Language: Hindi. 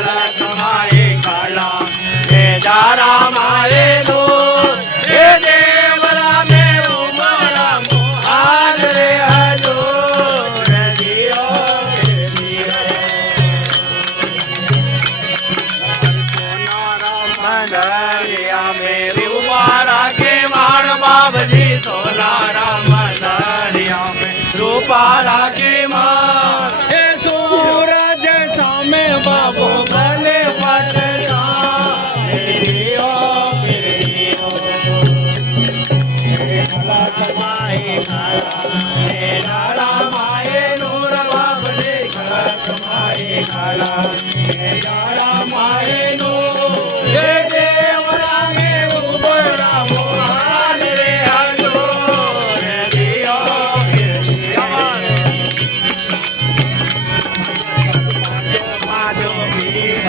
खलक माए काला हे जारा माए दूर हे देवरा में उमरा मुहाल रे हजूर दियो फिर दियो सोनारा मनरिया में रूपारा के मार बाबजी सोनारा मनरिया में रूपारा के मार हे सूरज सामे बाबू भले पटना हे दियो फिर दियो हे खलक माए काला हे लाला माए नूर बाबजी खलक माए काला हे लाला माए नूर हे देवरा में उबरा मोहाल रे हजूर दियो फिर दियो माजो पीर